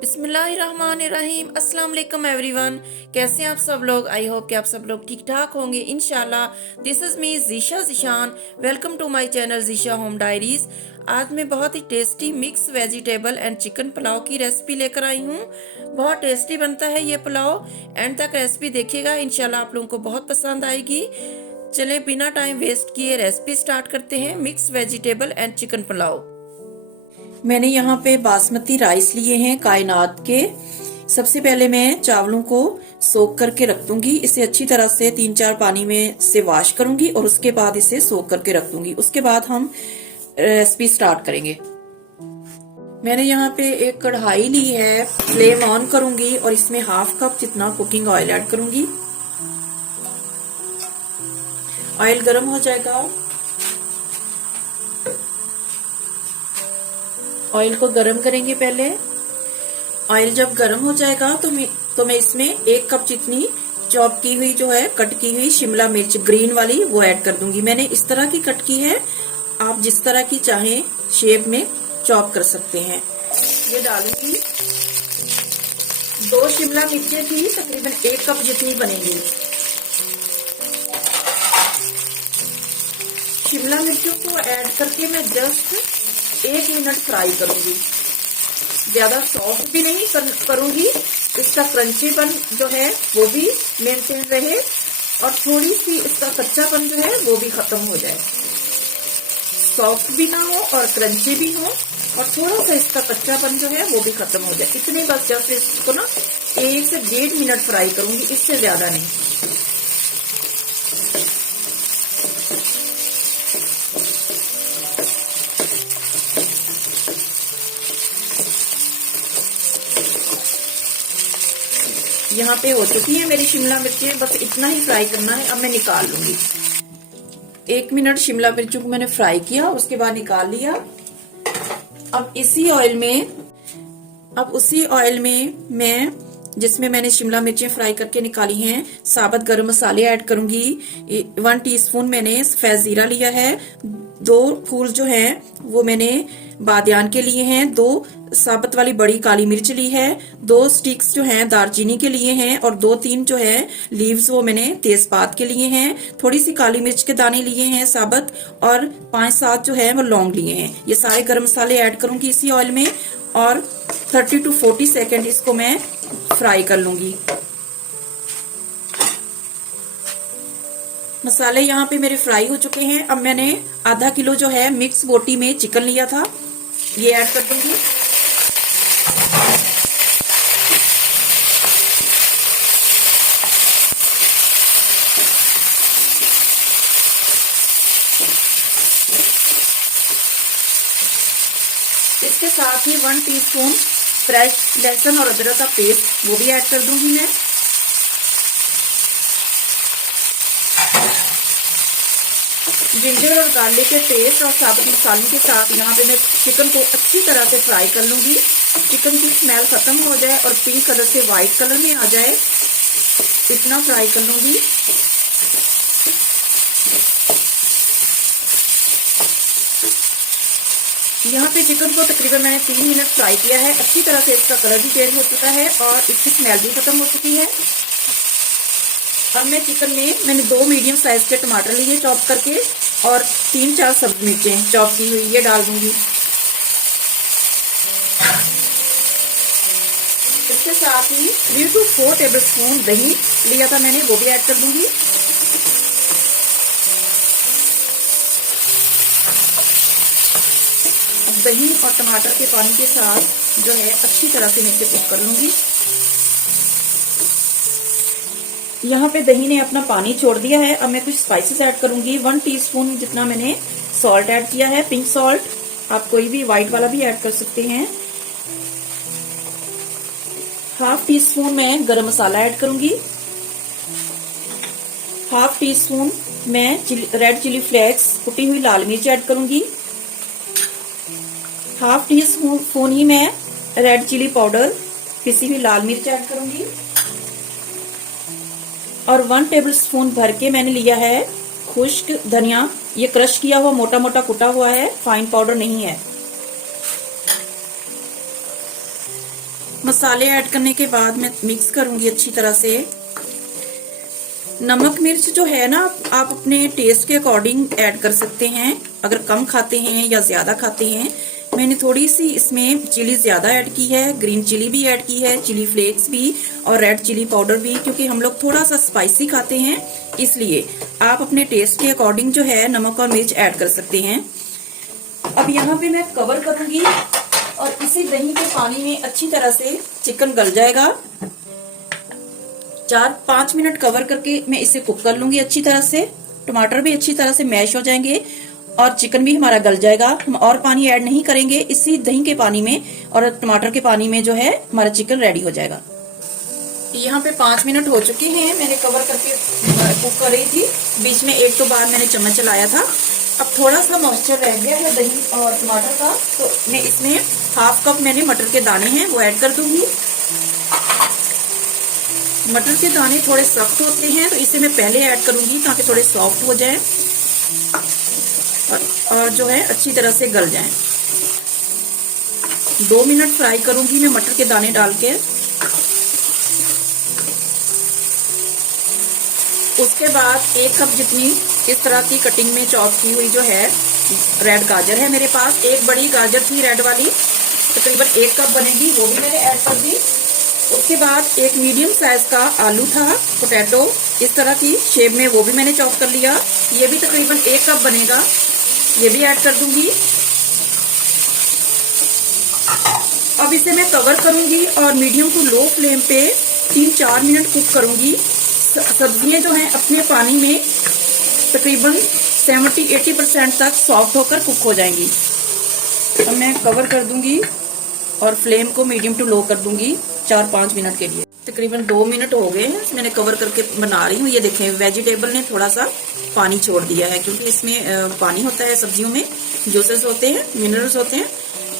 बिस्मिल्लाहिर्रहमानिर्रहीम। अस्सलाम वालेकुम एवरीवन। कैसे हैं आप सब लोग? आई होप कि आप सब लोग ठीक ठाक होंगे इंशाल्लाह। This is me Zeesha Zeeshan. Welcome to my channel Zeesha home diaries. आज मैं बहुत ही tasty mix vegetable and chicken pulao की रेसिपी लेकर आई हूँ। बहुत टेस्टी बनता है ये पुलाव। एंड तक रेसिपी देखिएगा, इंशाल्लाह आप लोगों को बहुत पसंद आएगी। चले बिना टाइम वेस्ट किए रेसिपी स्टार्ट करते हैं। Mix vegetable and chicken pulao. मैंने यहाँ पे बासमती राइस लिए हैं कायनात के। सबसे पहले मैं चावलों को सोख करके रख दूंगी। इसे अच्छी तरह से 3-4 पानी में से वॉश करूंगी और उसके बाद इसे सोख करके रख दूंगी। उसके बाद हम रेसिपी स्टार्ट करेंगे। मैंने यहाँ पे एक कढ़ाई ली है, फ्लेम ऑन करूंगी और इसमें 1/2 कप जितना कुकिंग ऑयल ऐड करूंगी। ऑयल गर्म हो जाएगा। ऑयल को गरम करेंगे पहले। ऑयल जब गरम हो जाएगा तो मैं इसमें 1 कप जितनी चॉप की हुई जो है कट की हुई शिमला मिर्च ग्रीन वाली वो ऐड कर दूंगी। मैंने इस तरह की कट की है, आप जिस तरह की चाहें शेप में चॉप कर सकते हैं। ये डालूंगी। 2 शिमला मिर्चें थी, तकरीबन 1 कप जितनी बनेगी। शिमला मिर्चों को ऐड करके मैं जस्ट 1 मिनट फ्राई करूंगी। ज्यादा सॉफ्ट भी नहीं करूंगी, इसका क्रंचीपन जो है वो भी मेंटेन रहे और थोड़ी सी इसका कच्चापन जो है वो भी खत्म हो जाए। सॉफ्ट भी ना हो और क्रंची भी हो और थोड़ा सा इसका कच्चापन जो है वो भी खत्म हो जाए। इतने बस जस्ट इसको ना 1 से 1.5 मिनट फ्राई करूंगी, इससे ज्यादा नहीं। यहाँ पे हो चुकी है मेरी शिमला मिर्चें, बस इतना ही फ्राई करना है। अब मैं निकाल लूंगी। 1 मिनट शिमला मिर्चों को मैंने फ्राई किया, उसके बाद निकाल लिया। अब उसी ऑयल में मैं जिसमें मैंने शिमला मिर्चें फ्राई करके निकाली हैं, साबुत गरम मसाले ऐड करूंगी। 1 टीस्पून मैंने सफेद जीरा लिया है। 2 फूल जो हैं वो मैंने बादियान के लिए हैं। 2 साबुत वाली बड़ी काली मिर्च ली है। 2 स्टिक्स जो हैं दालचीनी के लिए हैं और 2-3 जो है लीव्स वो मैंने तेजपात के लिए हैं। थोड़ी सी काली मिर्च के दाने लिए हैं साबुत और 5-7 जो है वो लौंग लिए हैं। ये सारे गरम मसाले ऐड करूंगी इसी ऑयल में और 30 to 40 सेकेंड इसको मैं फ्राई कर लूंगी। मसाले यहाँ पे मेरे फ्राई हो चुके हैं। अब मैंने आधा किलो जो है मिक्स बोटी में चिकन लिया था, ये ऐड कर दूंगी। इसके साथ ही 1 टीस्पून फ्रेश लहसुन और अदरक का पेस्ट वो भी ऐड कर दूंगी मैं। जिंजर और गार्लिक के पेस्ट और साबुत मसालों के साथ यहाँ पे मैं चिकन को अच्छी तरह से फ्राई कर लूंगी। चिकन की स्मेल खत्म हो जाए और पिंक कलर से व्हाइट कलर में आ जाए, इतना फ्राई कर लूंगी। यहाँ पे चिकन को तकरीबन मैंने 3 मिनट फ्राई किया है। अच्छी तरह से इसका कलर भी चेंज हो चुका है और इसकी स्मेल भी खत्म हो चुकी है। अब मैं चिकन में मैंने 2 मीडियम साइज के टमाटर लिए चॉप करके और 3-4 सब्ज मिर्चें चॉप की हुई ये डाल दूंगी। इसके साथ ही 3 to 4 टेबलस्पून दही लिया था मैंने, वो भी ऐड कर दूंगी। दही और टमाटर के पानी के साथ जो है अच्छी तरह से मैं इसे कुक कर लूंगी। यहाँ पे दही ने अपना पानी छोड़ दिया है। अब मैं कुछ स्पाइसेस ऐड करूंगी। 1 टीस्पून जितना मैंने सॉल्ट ऐड किया है, पिंक सॉल्ट। आप कोई भी व्हाइट वाला भी ऐड कर सकते हैं। 1/2 टीस्पून मैं गरम मसाला ऐड करूंगी। 1/2 टीस्पून मैं रेड चिली फ्लेक्स कुटी हुई लाल मिर्च ऐड करूंगी। 1/2 टीस्पून ही मैं रेड चिली पाउडर पिसी हुई लाल मिर्च ऐड करूंगी और 1 टेबलस्पून भर के मैंने लिया है खुश्क धनिया। ये क्रश किया हुआ मोटा मोटा कुटा हुआ है, फाइन पाउडर नहीं है। मसाले ऐड करने के बाद मैं मिक्स करूंगी अच्छी तरह से। नमक मिर्च जो है ना, आप अपने टेस्ट के अकॉर्डिंग ऐड कर सकते हैं, अगर कम खाते हैं या ज्यादा खाते हैं। मैंने थोड़ी सी इसमें चिली ज्यादा ऐड की है, ग्रीन चिली भी ऐड की है, चिली फ्लेक्स भी और रेड चिली पाउडर भी, क्योंकि हम लोग थोड़ा सा स्पाइसी खाते हैं, इसलिए आप अपने टेस्ट के अकॉर्डिंग जो है नमक और मिर्च ऐड कर सकते हैं। अब यहाँ पे मैं कवर करूंगी और इसी दही के पानी में अच्छी तरह से चिकन गल जाएगा। 4-5 मिनट कवर करके मैं इसे कुक कर लूंगी अच्छी तरह से। टमाटर भी अच्छी तरह से मैश हो जाएंगे और चिकन भी हमारा गल जाएगा। हम और पानी ऐड नहीं करेंगे, इसी दही के पानी में और टमाटर के पानी में जो है हमारा चिकन रेडी हो जाएगा। यहाँ पे 5 मिनट हो चुके हैं, मैंने कवर करके कुक कर रही थी। बीच में 1-2 बार मैंने चम्मच चलाया था। अब थोड़ा सा मॉइस्चर रह गया है दही और टमाटर का, तो मैं इसमें 1/2 कप मैंने मटर के दाने हैं वो ऐड कर दूंगी। मटर के दाने थोड़े सख्त होते हैं, तो इसे मैं पहले ऐड करूंगी ताकि थोड़े सॉफ्ट हो जाए और जो है अच्छी तरह से गल जाएं। 2 मिनट फ्राई करूंगी मैं मटर के दाने डाल के। उसके बाद 1 कप जितनी इस तरह की कटिंग में चॉप की हुई जो है रेड गाजर है मेरे पास। एक बड़ी गाजर थी रेड वाली, तकरीबन 1 कप बनेगी, वो भी मैंने ऐड कर दी। उसके बाद एक मीडियम साइज का आलू था, पोटैटो, इस तरह की शेप में, वो भी मैंने चॉप कर लिया। ये भी तकरीबन 1 कप बनेगा, ये भी ऐड कर दूंगी। अब इसे मैं कवर करूंगी और मीडियम टू लो फ्लेम पे 3-4 मिनट कुक करूंगी। सब्जियां जो हैं अपने पानी में तकरीबन 70-80% तक सॉफ्ट होकर कुक हो जाएंगी। अब मैं कवर कर दूंगी और फ्लेम को मीडियम टू लो कर दूंगी 4-5 मिनट के लिए। तकरीबन 2 मिनट हो गए हैं, मैंने कवर करके बना रही हूँ। ये देखें, वेजिटेबल ने थोड़ा सा पानी छोड़ दिया है, क्योंकि इसमें पानी होता है, सब्जियों में जूसेस होते हैं, मिनरल्स होते हैं,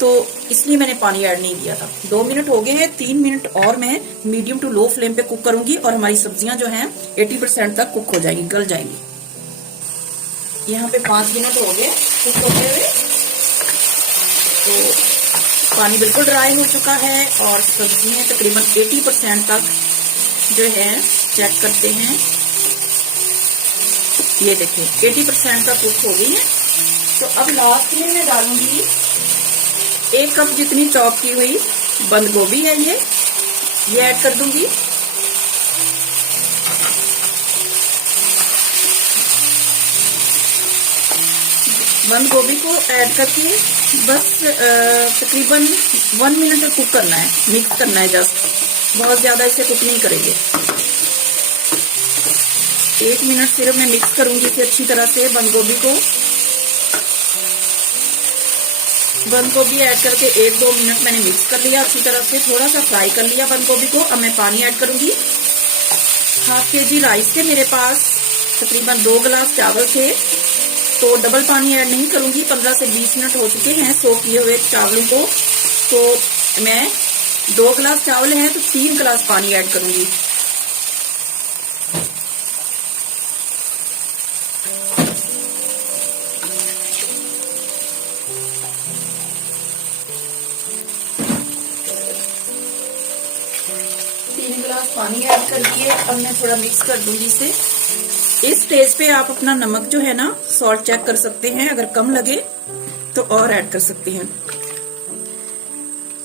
तो इसलिए मैंने पानी ऐड नहीं किया था। 2 मिनट हो गए हैं, 3 मिनट और मैं मीडियम टू लो फ्लेम पे कुक करूंगी और हमारी सब्जियां जो हैं 80% तक कुक हो जाएंगी, गल जाएंगी। यहाँ पे 5 मिनट हो गए कुक होते हुए, तो पानी बिल्कुल ड्राई हो चुका है और सब्जियां तकरीबन 80% तक जो है, चेक करते हैं, ये देखिए 80% तक कुक हो गई है। तो अब लास्ट में मैं डालूंगी 1 कप जितनी चॉप की हुई बंद गोभी है, ये ऐड कर दूंगी। बंद गोभी को ऐड करके बस तकरीबन 1 मिनट कुक करना है, मिक्स करना है जस्ट, बहुत ज्यादा इसे कुक नहीं करेंगे। 1 मिनट सिर्फ मैं मिक्स करूंगी इसे अच्छी तरह से बंद गोभी को। बंद गोभी ऐड करके 1-2 मिनट मैंने मिक्स कर लिया अच्छी तरह से, थोड़ा सा फ्राई कर लिया बंद गोभी को। अब मैं पानी ऐड करूंगी। 1/2 kg राइस थे मेरे पास, तकरीबन 2 गिलास चावल थे, तो डबल पानी ऐड नहीं करूंगी। 15 से 20 मिनट हो चुके हैं सोक किए हुए चावलों को, तो मैं 2 गिलास चावल हैं तो 3 गिलास पानी ऐड करूंगी। पानी ऐड कर दिए। अब मैं थोड़ा मिक्स कर दूंगी इसे। इस स्टेज पे आप अपना नमक जो है ना, सॉल्ट चेक कर सकते हैं, अगर कम लगे तो और ऐड कर सकते हैं।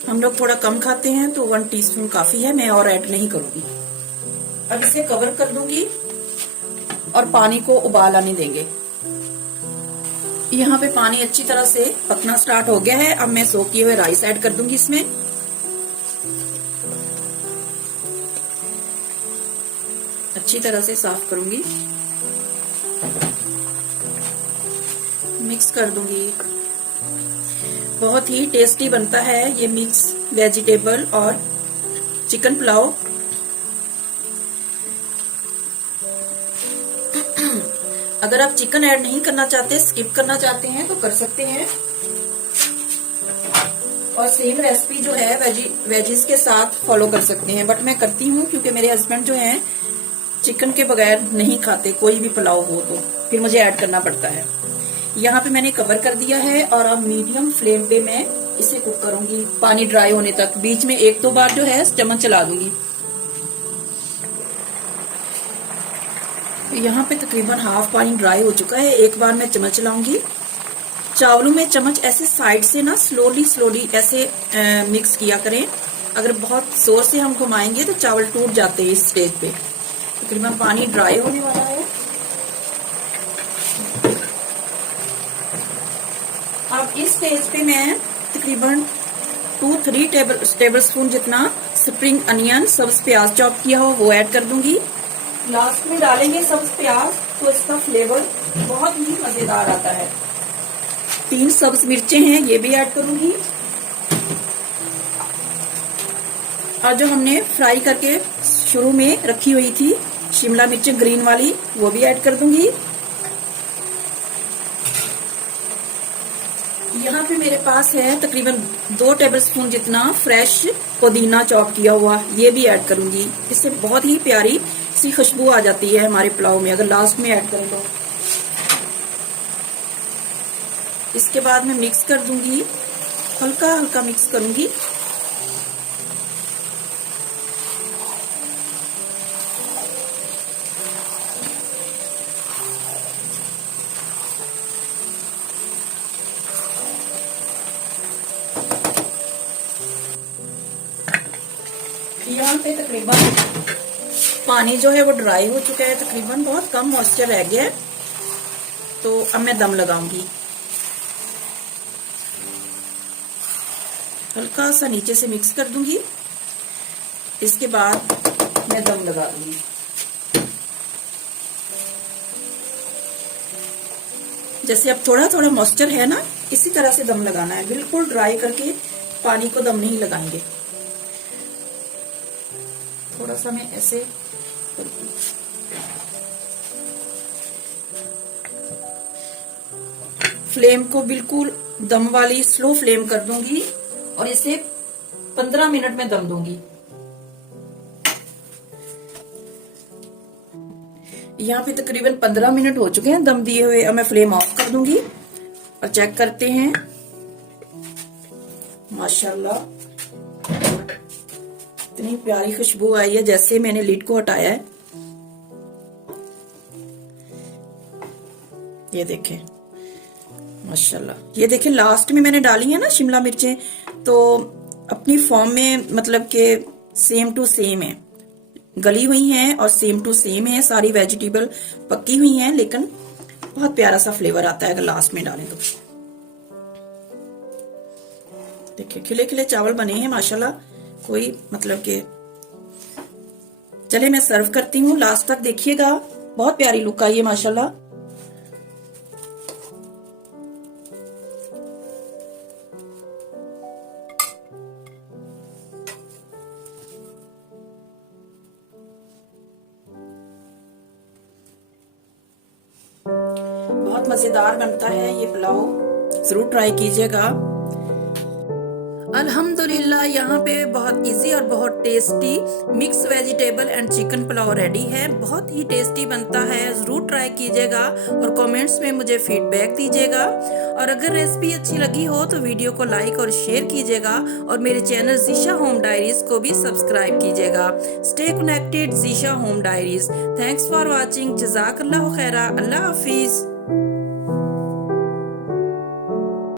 हम लोग थोड़ा कम खाते हैं तो 1 टीस्पून काफी है, मैं और ऐड नहीं करूंगी। अब इसे कवर कर दूंगी और पानी को उबाल आने देंगे। यहाँ पे पानी अच्छी तरह से पकना स्टार्ट हो गया है। अब मैं सोक किए हुए राइस ऐड कर दूंगी इसमें। अच्छी तरह से साफ करूंगी, मिक्स कर दूंगी। बहुत ही टेस्टी बनता है ये मिक्स वेजिटेबल और चिकन पुलाव। अगर आप चिकन ऐड नहीं करना चाहते, स्किप करना चाहते हैं तो कर सकते हैं। और सेम रेसिपी जो है वेजिस के साथ फॉलो कर सकते हैं, बट मैं करती हूँ क्योंकि मेरे हस्बैंड जो हैं चिकन के बगैर नहीं खाते, कोई भी पुलाव हो तो फिर मुझे ऐड करना पड़ता है। यहाँ पे मैंने कवर कर दिया है और अब मीडियम फ्लेम पे मैं इसे कुक करूंगी पानी ड्राई होने तक। बीच में 1-2 बार जो है चम्मच चला दूंगी। यहाँ पे तकरीबन हाफ पानी ड्राई हो चुका है। एक बार मैं चम्मच चलाऊंगी। चावलों में चम्मच ऐसे साइड से ना स्लोली ऐसे मिक्स किया करें। अगर बहुत जोर से हम घुमाएंगे तो चावल टूट जाते हैं। इस स्टेज पे तकरीबन पानी ड्राई होने वाला है। अब इस स्टेज पे मैं तकरीबन 2-3 टेबल स्पून जितना स्प्रिंग अनियन सब्ज प्याज चॉप किया हो वो ऐड कर दूंगी। लास्ट में डालेंगे सब्ज प्याज तो इसका फ्लेवर बहुत ही मजेदार आता है। 3 सब्ज मिर्चें हैं ये भी ऐड करूंगी। और जो हमने फ्राई करके शुरू में रखी हुई थी शिमला मिर्च ग्रीन वाली वो भी ऐड कर दूंगी। यहाँ पे मेरे पास है तकरीबन 2 टेबलस्पून जितना फ्रेश पुदीना चॉप किया हुआ ये भी ऐड करूंगी। इससे बहुत ही प्यारी सी खुशबू आ जाती है हमारे पुलाव में अगर लास्ट में ऐड करें तो। इसके बाद मैं मिक्स कर दूंगी, हल्का हल्का मिक्स करूंगी। यहाँ पे तकरीबन पानी जो है वो ड्राई हो चुका है। तकरीबन बहुत कम मॉइस्चर रह गया है। तो अब मैं दम लगाऊंगी। हल्का सा नीचे से मिक्स कर दूंगी। इसके बाद मैं दम लगा दूंगी। जैसे अब थोड़ा थोड़ा मॉइस्चर है ना, इसी तरह से दम लगाना है। बिल्कुल ड्राई करके पानी को दम नहीं लगाएंगे। थोड़ा सा मैं ऐसे फ्लेम को बिल्कुल दम वाली स्लो फ्लेम कर दूंगी और इसे 15 मिनट में दम दूंगी। यहाँ पे तकरीबन 15 मिनट हो चुके हैं दम दिए हुए। अब मैं फ्लेम ऑफ कर दूंगी और चेक करते हैं। माशाल्लाह इतनी प्यारी खुशबू आई है जैसे मैंने लिड को हटाया है। ये देखें माशाल्लाह। ये देखें लास्ट में मैंने डाली है ना शिमला मिर्चें, तो अपनी फॉर्म में मतलब के सेम टू सेम है, गली हुई हैं और सेम टू सेम है। सारी वेजिटेबल पक्की हुई हैं, लेकिन बहुत प्यारा सा फ्लेवर आता है अगर लास्ट में डालें तो। देखिए खिले खिले चावल बने हैं माशाल्लाह। कोई मतलब के चले मैं सर्व करती हूँ। लास्ट तक देखिएगा, बहुत प्यारी लुक आई है माशाल्लाह। बहुत मजेदार बनता है ये पुलाव, जरूर ट्राई कीजिएगा। अल्हम्दुलिल्लाह यहाँ पे बहुत इजी और बहुत tasty mix vegetable and chicken pulao ready है। बहुत ही टेस्टी बनता है, ज़रूर ट्राई कीजिएगा और कमेंट्स में मुझे फीडबैक दीजिएगा। और अगर रेसिपी अच्छी लगी हो तो वीडियो को लाइक और शेयर कीजिएगा और मेरे चैनल ज़ीशा होम डायरीज़ को भी सब्सक्राइब कीजिएगा। Stay connected Zeesha home diaries. Thanks for watching. जज़ाकल्लाहु खैरा। अल्लाह हाफिज़।